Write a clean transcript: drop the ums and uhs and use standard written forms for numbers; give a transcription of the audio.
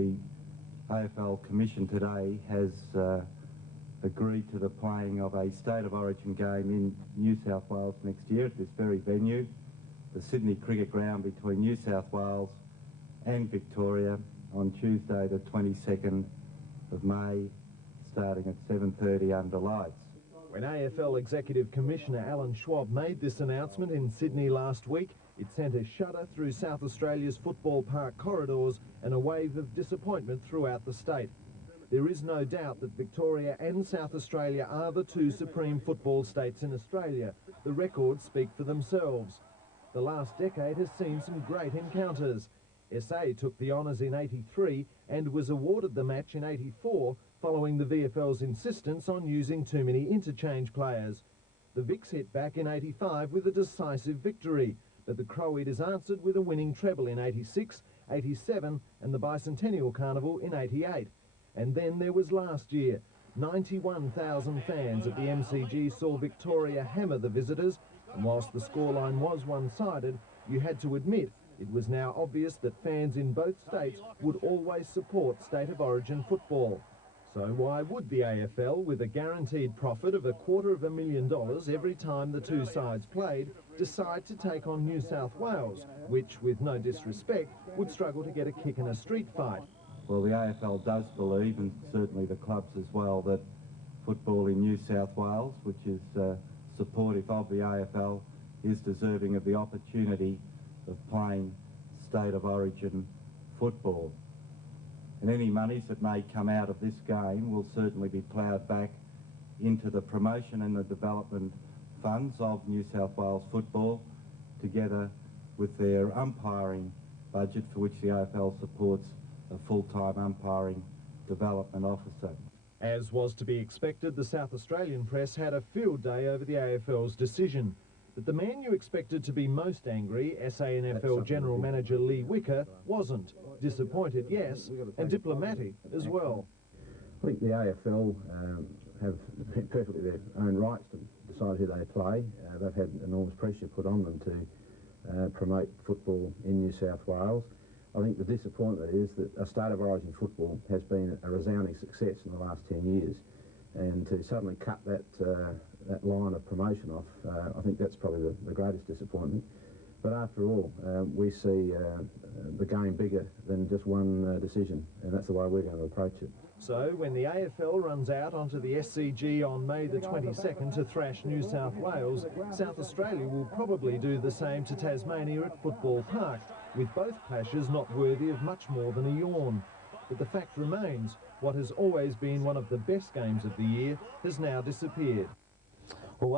The AFL Commission today has agreed to the playing of a State of Origin game in New South Wales next year at this very venue, the Sydney Cricket Ground between New South Wales and Victoria on Tuesday the 22nd of May, starting at 7:30 under lights. When AFL Executive Commissioner Alan Schwab made this announcement in Sydney last week, it sent a shudder through South Australia's football park corridors and a wave of disappointment throughout the state. There is no doubt that Victoria and South Australia are the two supreme football states in Australia. The records speak for themselves. The last decade has seen some great encounters. SA took the honours in '83 and was awarded the match in '84 following the VFL's insistence on using too many interchange players. The Vics hit back in '85 with a decisive victory, but the Crow Eaters answered with a winning treble in '86, '87 and the Bicentennial Carnival in '88. And then there was last year. 91,000 fans at the MCG saw Victoria hammer the visitors, and whilst the scoreline was one-sided, you had to admit it was now obvious that fans in both states would always support State of Origin football. So why would the AFL, with a guaranteed profit of $250,000 every time the two sides played, decide to take on New South Wales, which, with no disrespect, would struggle to get a kick in a street fight? Well, the AFL does believe, and certainly the clubs as well, that football in New South Wales, which is supportive of the AFL, is deserving of the opportunity of playing State of Origin football. And any monies that may come out of this game will certainly be ploughed back into the promotion and the development funds of New South Wales football, together with their umpiring budget, for which the AFL supports a full-time umpiring development officer. As was to be expected, the South Australian press had a field day over the AFL's decision. But the man you expected to be most angry, SANFL General Manager Lee Wicker, wasn't. Disappointed, yes, and diplomatic as well. I think the AFL have perfectly their own rights to decide who they play. They've had enormous pressure put on them to promote football in New South Wales. I think the disappointment is that a State of Origin football has been a resounding success in the last 10 years. And to suddenly cut that line of promotion off, I think that's probably the greatest disappointment. But after all, we see the game bigger than just one decision, and that's the way we're going to approach it. So when the AFL runs out onto the SCG on May the 22nd to thrash New South Wales, South Australia will probably do the same to Tasmania at Football Park, with both clashes not worthy of much more than a yawn. But the fact remains, what has always been one of the best games of the year has now disappeared. Well,